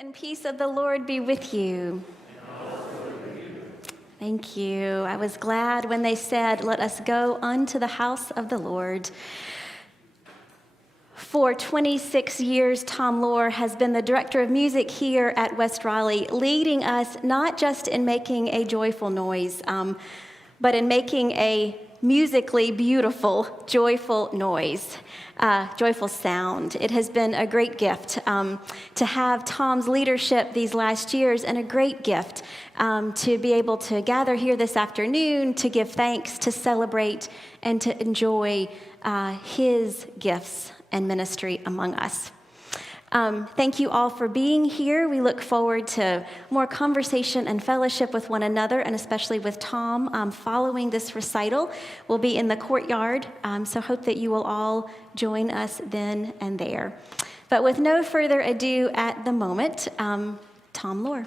And peace of the Lord be with you. Thank you. I was glad when they said, "Let us go unto the house of the Lord." For 26 years, Tom Lohr has been the director of music here at West Raleigh, leading us not just in making a joyful noise, but in making a musically beautiful, joyful noise, joyful sound. It has been a great gift to have Tom's leadership these last years, and a great gift to be able to gather here this afternoon to give thanks, to celebrate, and to enjoy his gifts and ministry among us. Thank you all for being here. We look forward to more conversation and fellowship with one another, and especially with Tom following this recital. We'll be in the courtyard, so hope that you will all join us then and there. But with no further ado at the moment, Tom Lohr.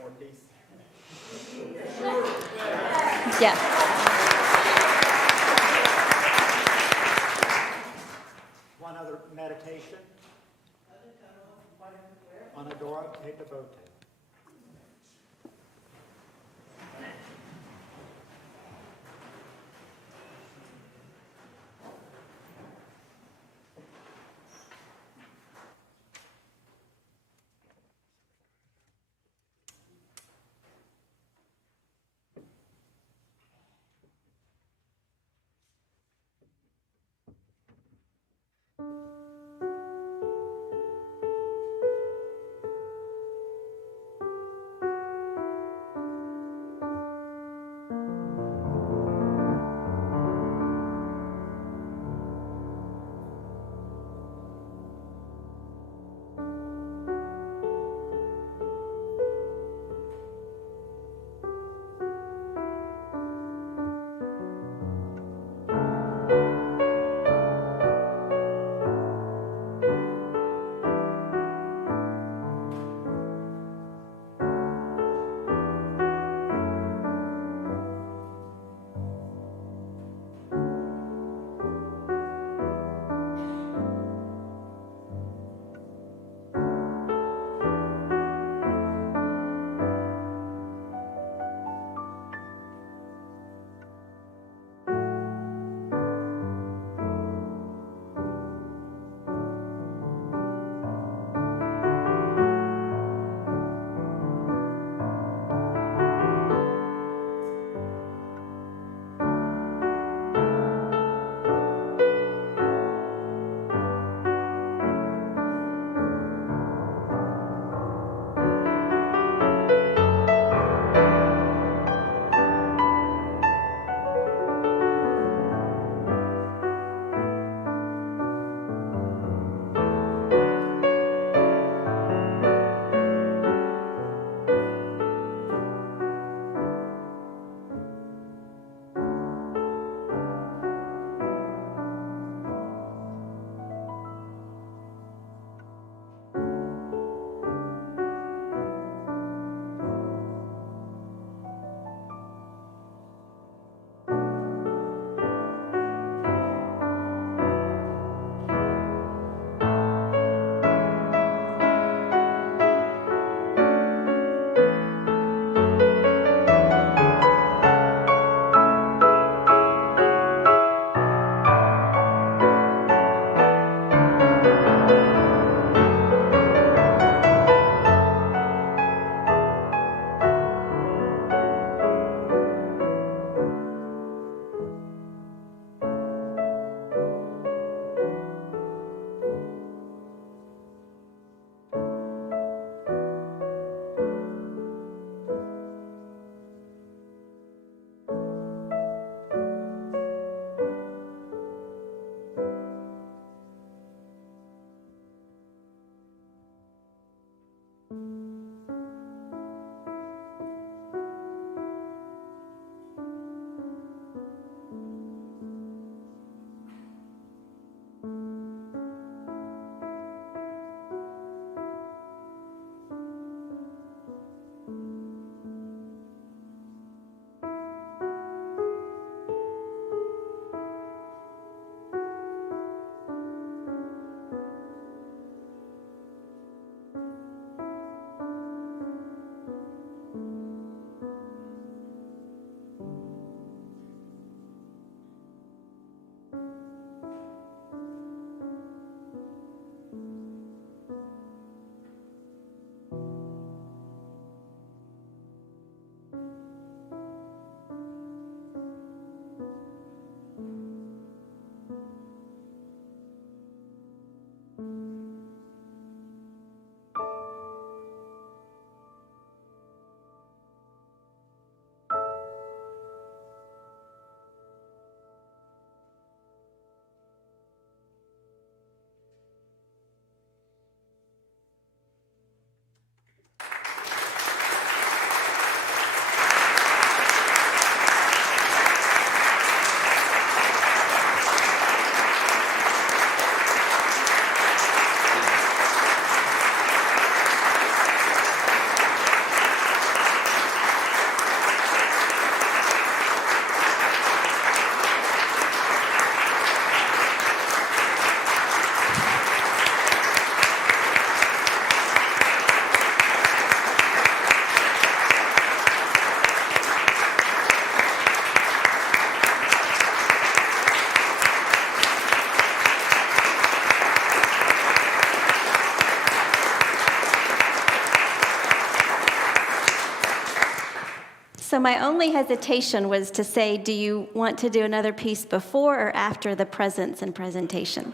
more peace? Yes. One other meditation. On ADORO et DEVOTE. So my only hesitation was to say, do you want to do another piece before or after the presence and presentation?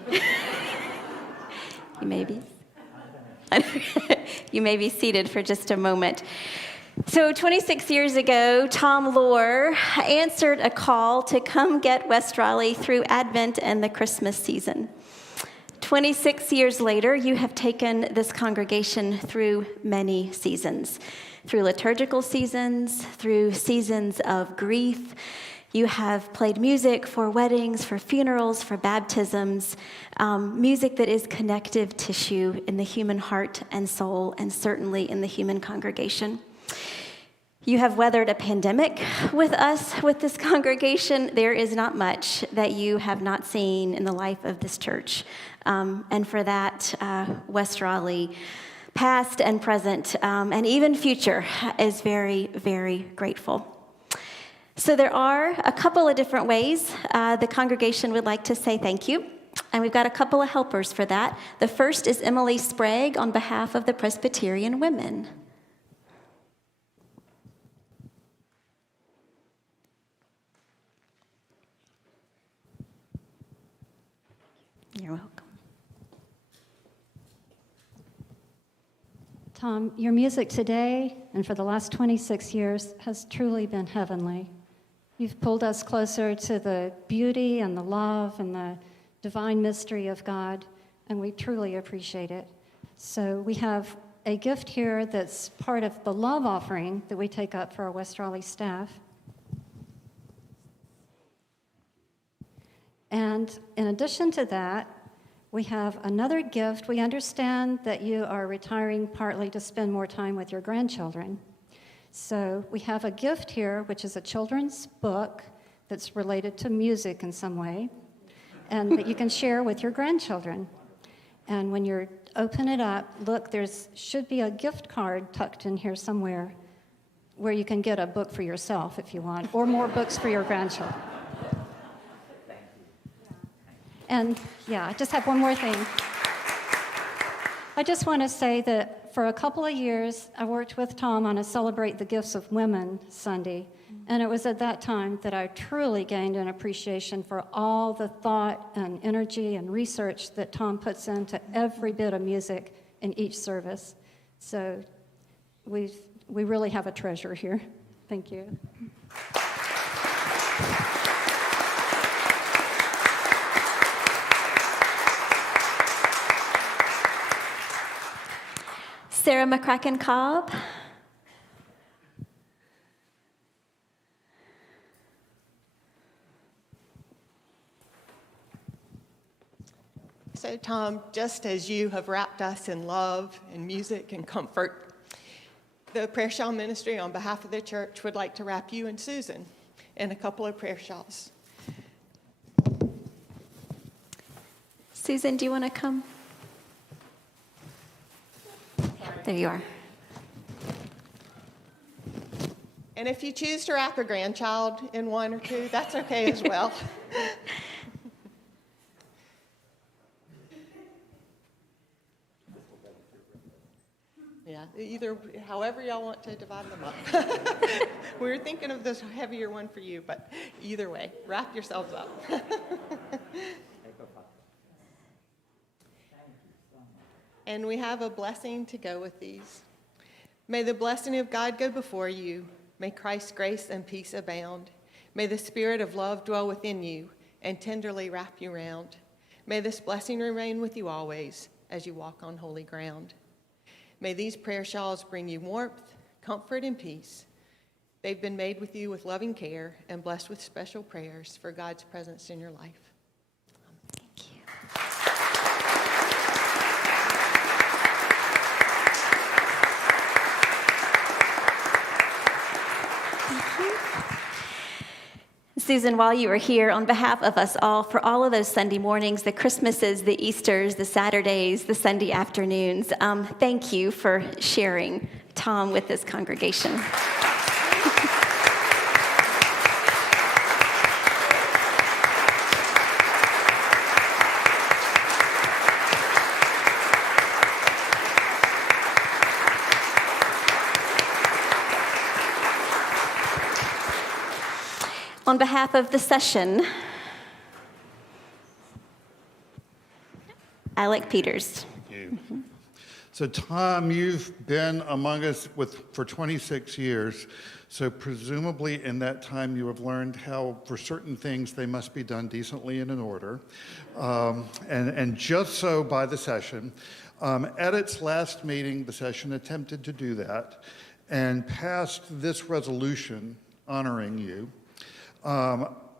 You may be. You may be seated for just a moment. So 26 years ago, Tom Lohr answered a call to come get West Raleigh through Advent and the Christmas season. 26 years later, you have taken this congregation through many seasons, through liturgical seasons, through seasons of grief. You have played music for weddings, for funerals, for baptisms, music that is connective tissue in the human heart and soul, and certainly in the human congregation. You have weathered a pandemic with us, with this congregation. There is not much that you have not seen in the life of this church. And for that, West Raleigh, past and present, and even future, is very, very grateful. So there are a couple of different ways the congregation would like to say thank you. And we've got a couple of helpers for that. The first is Emily Sprague on behalf of the Presbyterian women. You're welcome. Tom, your music today and for the last 26 years has truly been heavenly. You've pulled us closer to the beauty and the love and the divine mystery of God, and we truly appreciate it. So we have a gift here that's part of the love offering that we take up for our West Raleigh staff. And in addition to that, we have another gift. We understand that you are retiring partly to spend more time with your grandchildren. So we have a gift here, which is a children's book that's related to music in some way, and that you can share with your grandchildren. And when you open it up, look, should be a gift card tucked in here somewhere where you can get a book for yourself if you want, or more books for your grandchildren. And yeah, I just have one more thing. I just want to say that for a couple of years, I worked with Tom on a Celebrate the Gifts of Women Sunday, and it was at that time that I truly gained an appreciation for all the thought and energy and research that Tom puts into every bit of music in each service. So we really have a treasure here. Thank you. Sarah McCracken-Cobb. So, Tom, just as you have wrapped us in love and music and comfort, the Prayer Shawl Ministry, on behalf of the church, would like to wrap you and Susan in a couple of prayer shawls. Susan, do you want to come? There you are. And if you choose to wrap a grandchild in one or two, that's okay as well. Yeah, however y'all want to divide them up. We were thinking of this heavier one for you, but either way, wrap yourselves up. And we have a blessing to go with these. May the blessing of God go before you. May Christ's grace and peace abound. May the spirit of love dwell within you and tenderly wrap you round. May this blessing remain with you always as you walk on holy ground. May these prayer shawls bring you warmth, comfort, and peace. They've been made with you with loving care and blessed with special prayers for God's presence in your life. Thank you. Susan, while you were here, on behalf of us all, for all of those Sunday mornings, the Christmases, the Easters, the Saturdays, the Sunday afternoons, thank you for sharing Tom with this congregation. On behalf of the session, Alec Peters. Thank you. So Tom, you've been among us for 26 years. So presumably in that time you have learned how for certain things they must be done decently and in order. And just so by the session, at its last meeting, the session attempted to do that and passed this resolution honoring you.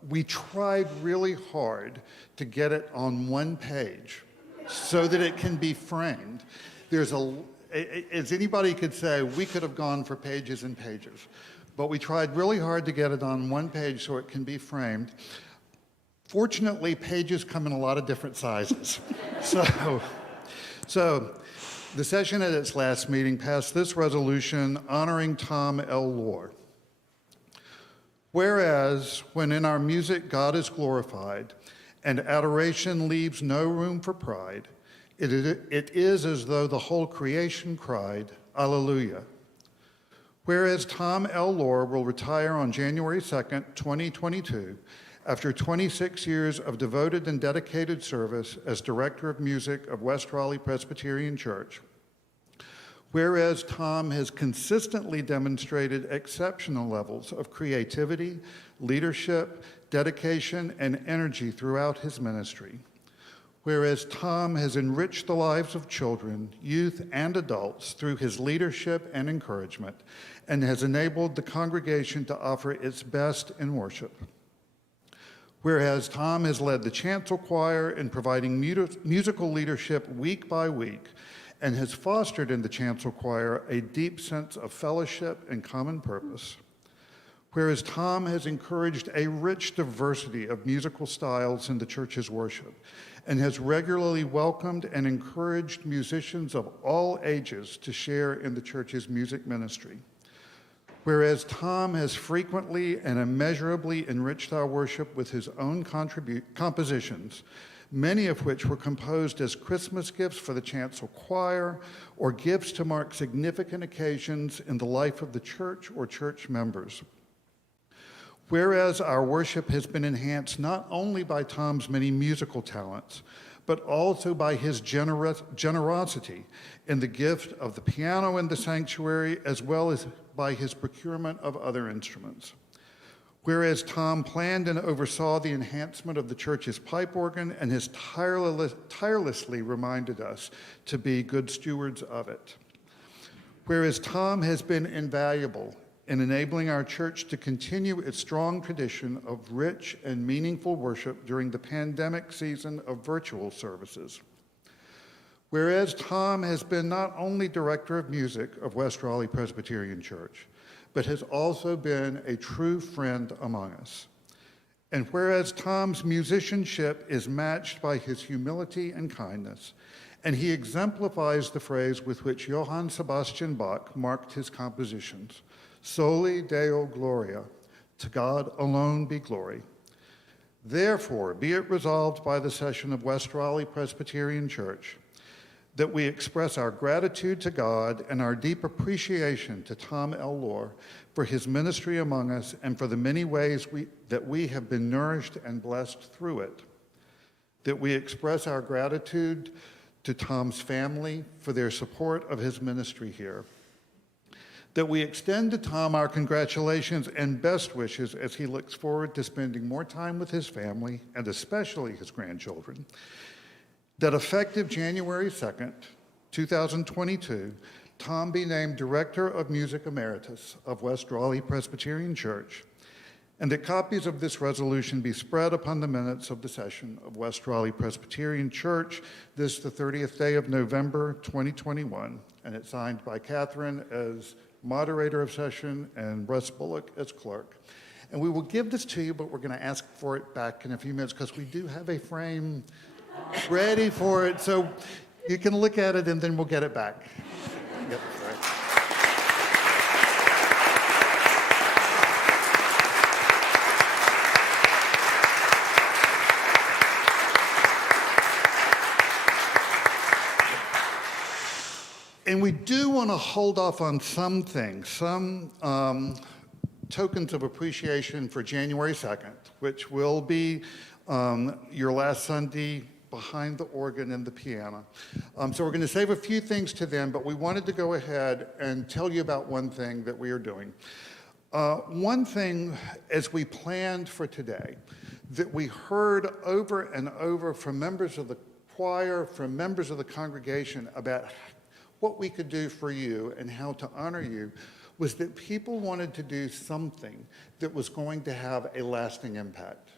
We tried really hard to get it on one page so that it can be framed. As anybody could say, we could have gone for pages and pages, but we tried really hard to get it on one page so it can be framed. Fortunately, pages come in a lot of different sizes. So the session at its last meeting passed this resolution honoring Tom L. Lohr. Whereas, when in our music God is glorified and adoration leaves no room for pride, it is as though the whole creation cried, Alleluia. Whereas Tom L. Lohr will retire on January 2nd, 2022, after 26 years of devoted and dedicated service as Director of Music of West Raleigh Presbyterian Church. Whereas Tom has consistently demonstrated exceptional levels of creativity, leadership, dedication, and energy throughout his ministry. Whereas Tom has enriched the lives of children, youth, and adults through his leadership and encouragement, and has enabled the congregation to offer its best in worship. Whereas Tom has led the chancel choir in providing musical leadership week by week, and has fostered in the chancel choir a deep sense of fellowship and common purpose. Whereas Tom has encouraged a rich diversity of musical styles in the church's worship, and has regularly welcomed and encouraged musicians of all ages to share in the church's music ministry. Whereas Tom has frequently and immeasurably enriched our worship with his own compositions, many of which were composed as Christmas gifts for the chancel choir or gifts to mark significant occasions in the life of the church or church members. Whereas our worship has been enhanced not only by Tom's many musical talents, but also by his generosity in the gift of the piano in the sanctuary, as well as by his procurement of other instruments. Whereas Tom planned and oversaw the enhancement of the church's pipe organ and has tirelessly reminded us to be good stewards of it. Whereas Tom has been invaluable in enabling our church to continue its strong tradition of rich and meaningful worship during the pandemic season of virtual services. Whereas Tom has been not only Director of Music of West Raleigh Presbyterian Church, but has also been a true friend among us. And whereas Tom's musicianship is matched by his humility and kindness, and he exemplifies the phrase with which Johann Sebastian Bach marked his compositions, Soli Deo Gloria, to God alone be glory. Therefore, be it resolved by the session of West Raleigh Presbyterian Church that we express our gratitude to God and our deep appreciation to Tom L. Lohr for his ministry among us and for the many ways that we have been nourished and blessed through it. That we express our gratitude to Tom's family for their support of his ministry here. That we extend to Tom our congratulations and best wishes as he looks forward to spending more time with his family and especially his grandchildren. That effective January 2nd, 2022, Tom be named Director of Music Emeritus of West Raleigh Presbyterian Church, and that copies of this resolution be spread upon the minutes of the session of West Raleigh Presbyterian Church, this the 30th day of November, 2021, and it's signed by Catherine as moderator of session and Russ Bullock as clerk. And we will give this to you, but we're going to ask for it back in a few minutes because we do have a frame ready for it, so you can look at it and then we'll get it back. Yep, sorry. And we do want to hold off on some things. tokens of appreciation for January 2nd, which will be your last Sunday behind the organ and the piano. So we're going to save a few things to them, but we wanted to go ahead and tell you about one thing that we are doing. One thing, as we planned for today, that we heard over and over from members of the choir, from members of the congregation about what we could do for you and how to honor you, was that people wanted to do something that was going to have a lasting impact.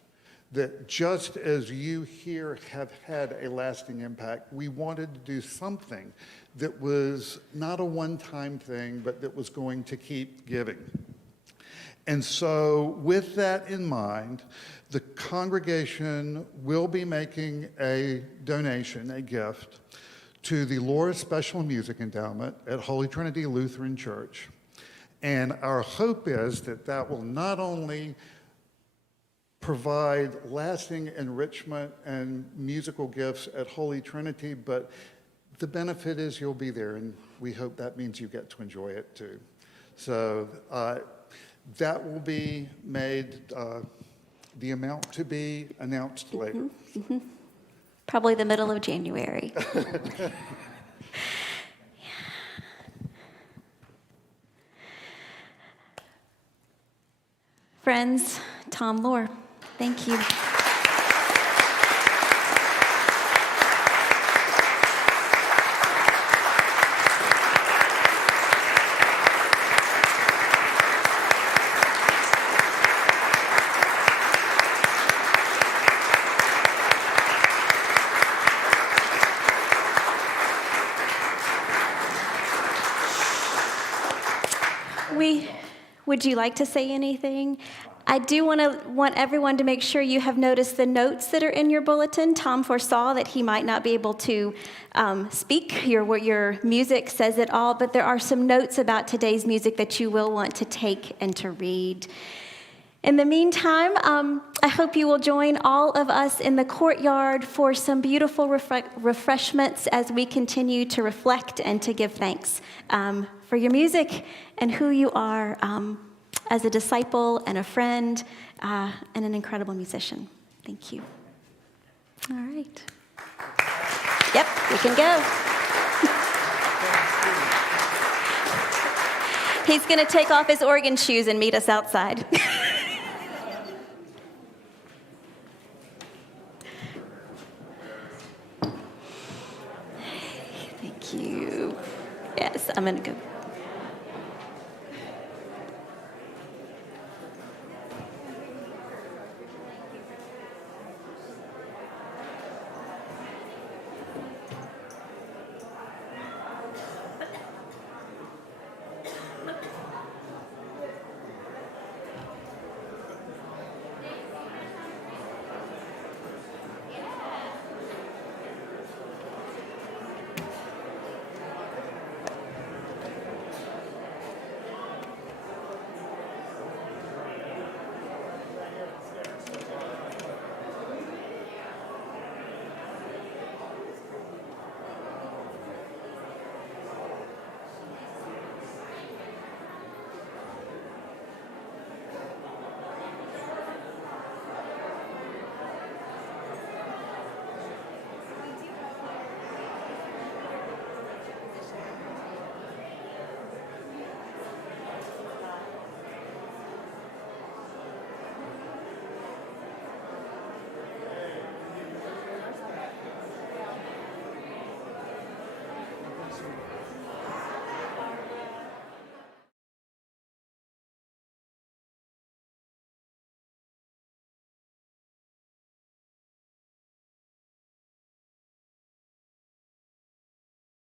That just as you here have had a lasting impact, we wanted to do something that was not a one-time thing, but that was going to keep giving. And so with that in mind, the congregation will be making a donation, a gift, to the Lohr Special Music Endowment at Holy Trinity Lutheran Church. And our hope is that that will not only provide lasting enrichment and musical gifts at Holy Trinity, but the benefit is you'll be there, and we hope that means you get to enjoy it too. So that will be made, the amount to be announced later. Probably the middle of January. Friends, Tom Lohr, thank you. Would you like to say anything? I do want everyone to make sure you have noticed the notes that are in your bulletin. Tom foresaw that he might not be able to speak. Your music says it all, but there are some notes about today's music that you will want to take and to read. In the meantime, I hope you will join all of us in the courtyard for some beautiful refreshments as we continue to reflect and to give thanks for your music and who you are as a disciple and a friend and an incredible musician. Thank you. All right. Yep, we can go. He's going to take off his organ shoes and meet us outside. Thank you. Yes, I'm going to go.